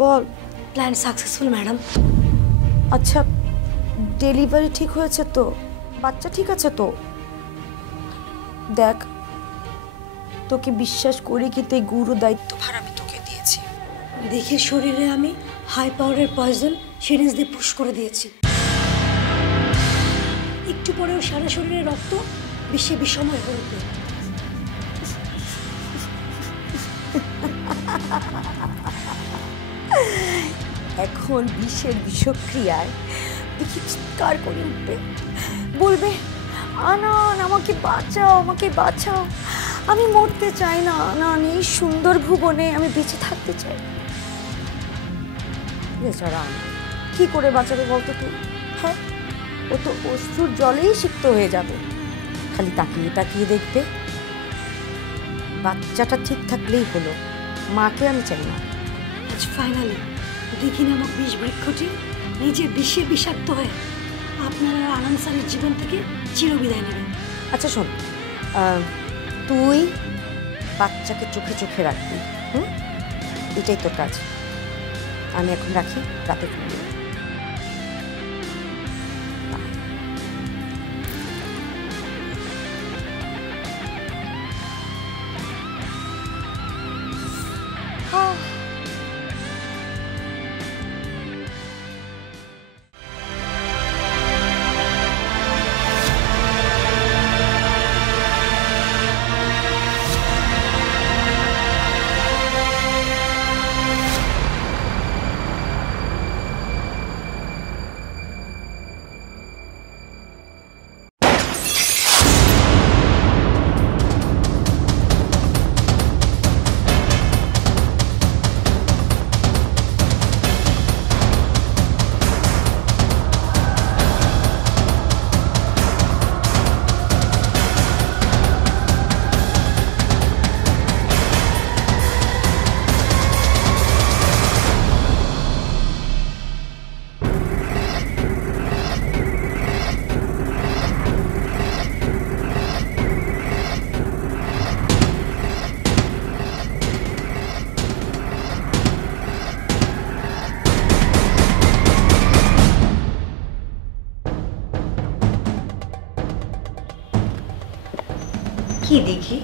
বল। Plan successful madam. আচ্ছা, delivery ঠিক হয়েছে তো? বাচ্চা ঠিক আছে তো? দেখ, তোকে বিশ্বাস করি কি তুই গুরু দায়িত্বভার আমি তোকে দিয়েছি। দেখে শরীরে আমি হাই পাওয়ারের পয়জন সিরিঞ্জ দিয়ে পুশ করে দিয়েছি। একটু পরেও সারা শরীরে রক্ত বিশ্বে বিষময় হয়ে উঠবে। এখন বিষের বিষক্রিয়ায় দেখি চিৎকার করে উঠবে, বলবে আনান আমাকে বাঁচাও, আমাকে বাঁচাও, আমি মরতে চাই না আনান, এই সুন্দর ভুবনে আমি বেঁচে থাকতে চাই। বেচারা কি করে বাঁচাবে বলতো তুই? হ্যাঁ, ও তো অশ্রুর জলেই সিক্ত হয়ে যাবে। খালি তাকিয়ে তাকিয়ে দেখবে। বাচ্চাটা ঠিক থাকলেই হলো, মাকে আমি চাই না। আজ ফাইনালি দেখি নামক বিষ বৃক্ষটি নিজে বিষে বিষাক্ত হয়ে আপনার আর আনন্দ স্যারের জীবন থেকে চিরবিদায় নেবেন। আচ্ছা শোন, তুই বাচ্চাকে চোখে চোখে রাখবি, এটাই তোর কাজ। আমি এখন রাখি, রাতে ফিরবি। কি দেখি,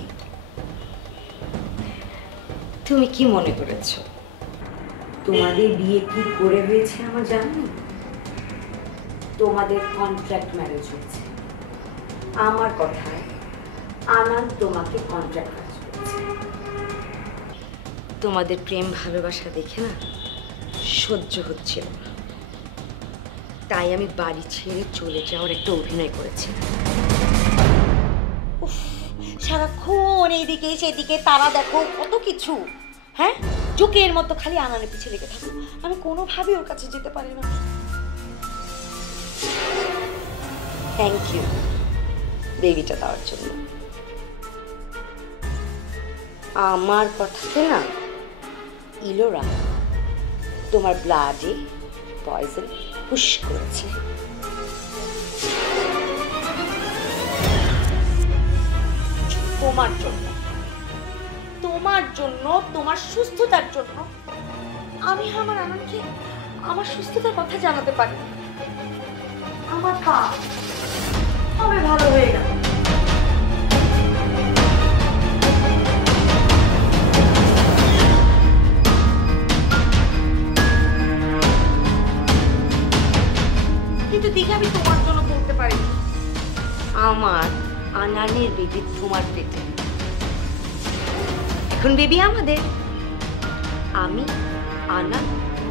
তুমি কি মনে করেছো তোমাদের বিয়ে কি করে হয়েছে আমার জানো? তোমাদের কন্ট্রাক্ট ম্যারেজ হয়েছে। আমার কথায় আনন্দ তোমাকে কন্ট্রাক্ট ম্যারেজ করেছে। তোমাদের প্রেম ভালোবাসা দেখে না সহ্য হচ্ছিল না, তাই আমি বাড়ি ছেড়ে চলে যাওয়ার একটা অভিনয় করেছি। সারাক্ষণ এইদিকে সেদিকে তারা দেখো, কত কিছু, হ্যাঁ, জোকের মতো খালি আনানের পিছে লেগে থাকো। আমি কোনোভাবে ওর কাছে যেতে পারি না। থ্যাংক ইউ বেবিটা দেওয়ার জন্য। আমার কথাতে না ইলোরা তোমার ব্লাডে পয়জন পুশ করেছে। তোমার জন্য, তোমার জন্য, তোমার সুস্থতার জন্য আমি আমার আনন্দকে আমার সুস্থতার কথা জানাতে পারি। আমার পা হবে ভালো হয়ে গেল। কিন্তু দিকে আমি তোমার জন্য বলতে পারি, আমার আনানের বেবি তোমার পেটে। এখন বেবি আমাদের, আমি, আনা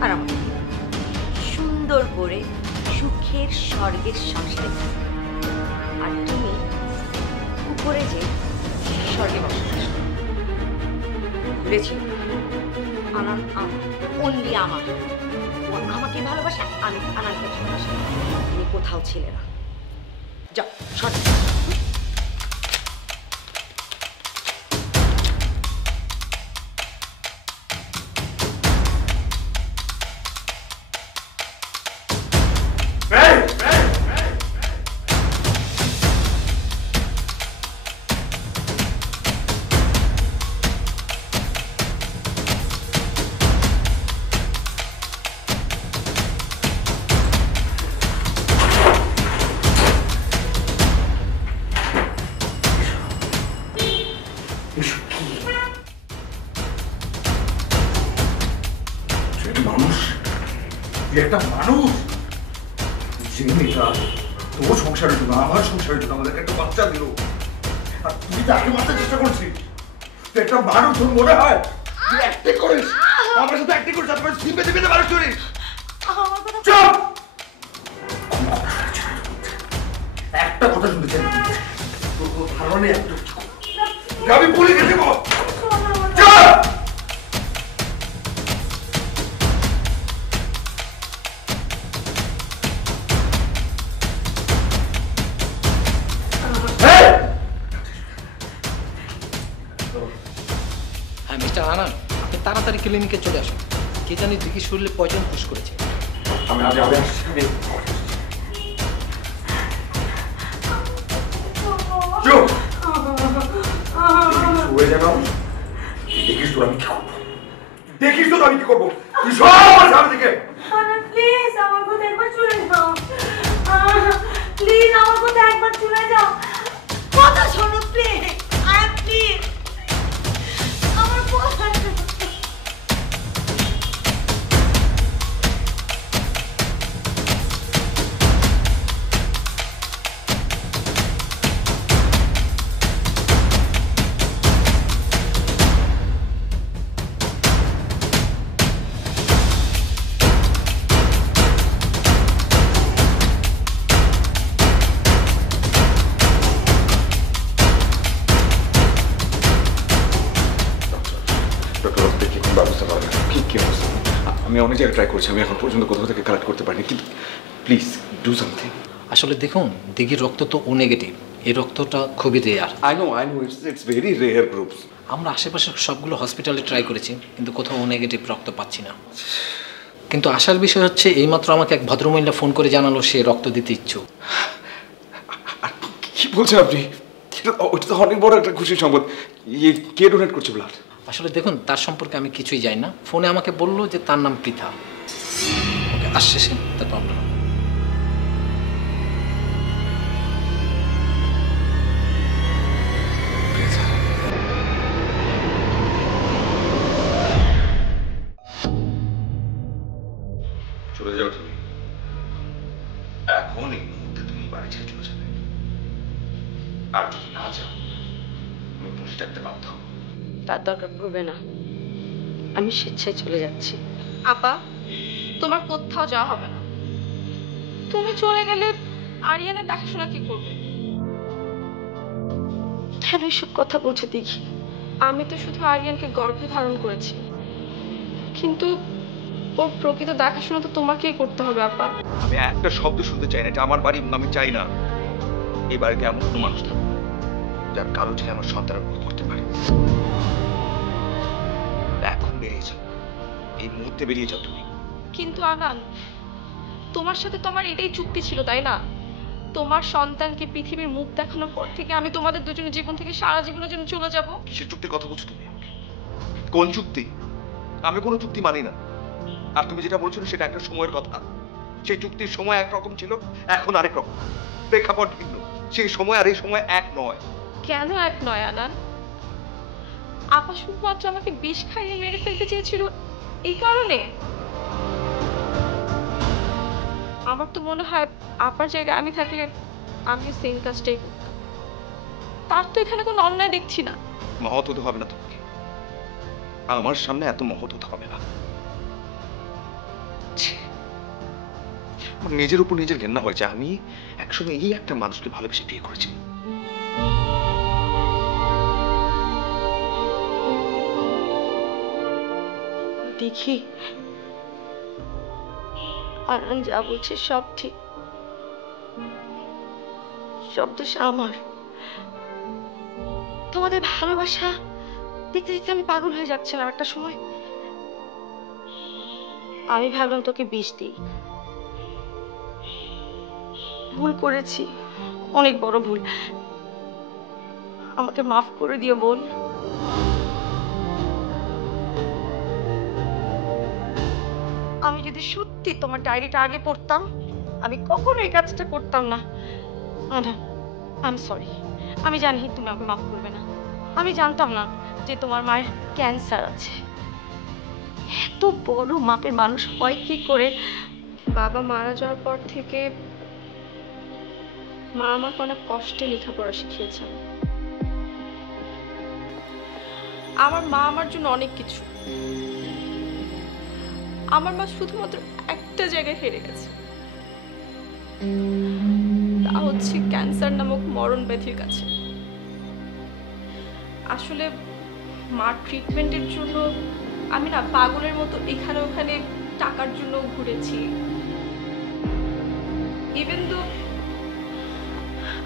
আর আমার সুন্দর করে সুখের স্বর্গের সংসারে, আর তুমি উপরে যে স্বর্গে বসবাস করো। বুঝেছি? আনান অনলি আমার, ও আমাকে ভালোবাসে, আমি আনানকে ভালোবাসি। তুমি কোথাও ছিলে না, যাও সরে। একটা মানুষ যে মেয়েটা তোর সংসারের জন্য আমার সংসারের জন্য আমাদেরকে একটা বাচ্চা দিল, আর তুই তাকে মারতে চেষ্টা করছিস। তুই একটা মানুষ, তোর মনে হয় তুই অ্যাক্টিং করিস, আমার সাথে অ্যাক্টিং করিস, তারপরে সিম্পে দিতে মানুষ করিস। চুপ! একটা কথা শুনতে চাই, তোর কোনো ধারণা নেই আমি পুলিশে দেবো। হ্যাঁ মিস্টার আনান, আপনি তাড়াতাড়ি ক্লিনিকে চলে আসুন। কে জানি দিঘির শরীরে পয়জন পুশ করেছে। আমি চুপ! শুয়ে যাও। দেখিস তোর আমি কি করবো, দেখিস তোর আমি কি করবো, তুই সব আমার সামনে থেকে। প্লিজ আমার কথা একবার চলে যাও, প্লিজ আমার কথা একবার চলে যাও, কথা শোনো প্লিজ, প্লিজ আমার কথা। আমি অনেক জায়গায় ট্রাই করছি, আমি এখন পর্যন্ত কোথাও থেকে কালেক্ট করতে পারিনি, কিন্তু প্লিজ ডু সামথিং। আসলে দেখুন, দিঘির রক্ত তো ও নেগেটিভ, এই রক্তটা খুবই rare. I know it's very rare groups. আমরা আশেপাশে সবগুলো হসপিটালে ট্রাই করেছি, কিন্তু কোথাও ও নেগেটিভ রক্ত পাচ্ছি না। কিন্তু আসার বিষয় হচ্ছে, এইমাত্র আমাকে এক ভদ্রমহিলা ফোন করে জানালো সে রক্ত দিতে ইচ্ছুক। কি বলছেন আপনি? ওটা তো অনেক বড় একটা খুশির সংবাদ। কে ডোনেট করছে ব্লাড? আসলে দেখুন, তার সম্পর্কে আমি কিছুই জানি না। ফোনে আমাকে বললো যে তার নাম পৃথা। ওকে আসছে সে, তার প্রবলেম। চলে যাও তুমি, এখন এই মুহূর্তে তুমি বাড়ি ছেড়ে চলে যাবে। আর যদি না যাও, আমি পুলিশ ডাকতে বাধ্য হব। তার দরকার পড়বে না, আমি স্বেচ্ছায় চলে যাচ্ছি। আপা, তোমার কোথাও যাওয়া হবে না। তুমি চলে গেলে আরিয়ানের দেখাশোনা কি করবে? কেন এসব কথা বলছো দেখি? আমি তো শুধু আরিয়ানকে গর্ভে ধারণ করেছি, কিন্তু ওর প্রকৃত দেখাশোনা তো তোমাকেই করতে হবে আপা। আমি একটা শব্দ শুনতে চাই না, এটা আমার বাড়ি, আমি চাই না এই বাড়িতে এমন কোনো মানুষ থাকবে যার কারো থেকে আমার সন্তানের উপর করতে পারে। এখন বেরিয়ে যাও, এই মুহূর্তে বেরিয়ে যাও তুমি। কিন্তু আনান, তোমার সাথে তো আমার এটাই চুক্তি ছিল, তাই না? তোমার সন্তানকে পৃথিবীর মুখ দেখানোর পর থেকে আমি তোমাদের দুজনের জীবন থেকে সারা জীবনের জন্য চলে যাব। কিসের চুক্তির কথা বলছো তুমি? কোন চুক্তি? আমি কোনো চুক্তি মানি না। আর তুমি যেটা বলছো সেটা একটা সময়ের কথা। সেই চুক্তির সময় একরকম ছিল, এখন আরেক রকম, প্রেক্ষাপট ভিন্ন। সেই সময় আর এই সময় এক নয়। কেন এক নয় আনান? আপা শুধুমাত্র আমাকে বিষ খাইয়ে মেরে ফেলতে চেয়েছিল এই কারণে? আমার তো মনে হয় আপার জায়গায় আমি থাকলে আমি সেম কাজটাই করতাম। তার তো এখানে কোনো অন্যায় দেখছি না। মহৎ হতে হবে না তোমাকে, আমার সামনে এত মহৎ হতে হবে না। আমার নিজের উপর নিজের ঘেন্না হয়েছে। আমি একসময় এই একটা মানুষকে ভালোবেসে বিয়ে করেছি। দেখি আনন্দ যা বলছে সব ঠিক, সব দোষ আমার। তোমাদের ভালোবাসা দেখতে দেখতে আমি পাগল হয়ে যাচ্ছিলাম একটা সময়। আমি ভাবলাম তোকে বিষ দিই। ভুল করেছি, অনেক বড় ভুল। আমাকে মাফ করে দিও বোন। আমি যদি সত্যি তোমার ডায়েরিটা আগে পড়তাম, আমি কখনো এই কাজটা করতাম না। না, আই সরি। আমি জানি তুমি আমাকে মাফ করবে না। আমি জানতাম না যে তোমার মায়ের ক্যান্সার আছে। এত বড় মাপের মানুষ হয় কি করে বাবা মারা যাওয়ার পর থেকে মা আমাকে অনেক কষ্টে লেখাপড়া শিখিয়েছেন। আমার মা আমার জন্য অনেক কিছু। আমার মা শুধুমাত্র একটা জায়গায় হেরে গেছে, তা হচ্ছে ক্যান্সার নামক মরণ ব্যাধির কাছে। আসলে মার ট্রিটমেন্টের জন্য আমি না পাগলের মতো এখানে ওখানে টাকার জন্য ঘুরেছি। ইভেন তো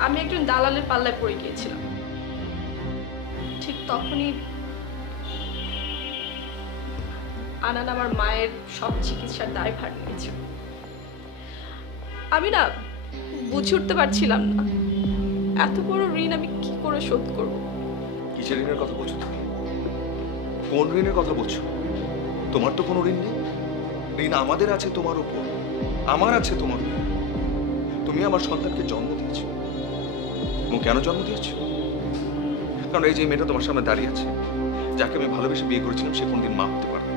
আমি একজন দালালের পাল্লায় পড়ে গিয়েছিলাম। ঠিক তখনই আনান আমার মায়ের সব চিকিৎসার দায়ভার নিয়েছিল। আমি না বুঝে উঠতে পারছিলাম না এত বড় ঋণ আমি কি করে শোধ করব। কিসের ঋণের কথা বলছো তুমি? কোন ঋণের কথা বলছো? তোমার তো কোনো ঋণ নেই। ঋণ আমাদের আছে তোমার উপর, আমার আছে তোমার উপর। তুমি আমার সন্তানকে জন্ম দিয়েছো। এবং কেন জন্ম দিয়েছো? কারণ এই যে মেয়েটা তোমার সামনে দাঁড়িয়ে আছে, যাকে আমি ভালোবেসে বিয়ে করেছিলাম, সে কোনদিন মা হতে পারবে।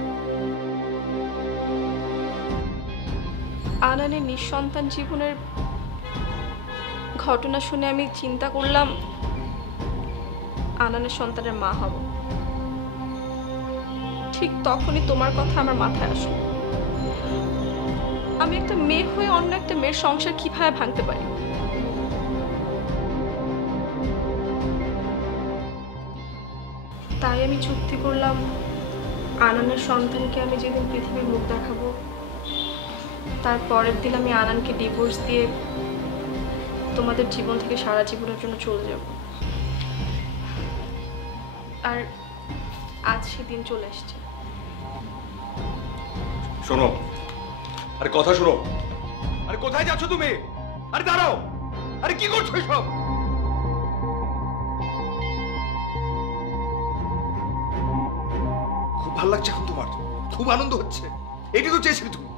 আনানের নিঃসন্তান জীবনের ঘটনা শুনে আমি চিন্তা করলাম আনানের সন্তানের মা হব। ঠিক তখনই তোমার কথা আমার মাথায় আসলো। আমি একটা মেয়ে হয়ে অন্য একটা মেয়ের সংসার কিভাবে ভাঙতে পারি। তাই আমি চুক্তি করলাম আনানের সন্তানকে আমি যেদিন পৃথিবীর মুখ দেখাবো তার পরের দিন আমি আনানকে ডিভোর্স দিয়ে তোমাদের জীবন থেকে সারা জীবনের জন্য চলে যাব। আর আজ সেদিন চলে এসছে। শোনো, আরে কথা শোনো। আরে কোথায় যাচ্ছ তুমি? আরে দাঁড়াও, আরে কি করছো এসব? খুব ভালো লাগছে এখন তোমার, খুব আনন্দ হচ্ছে। এটি তো চেয়েছিলে তুমি।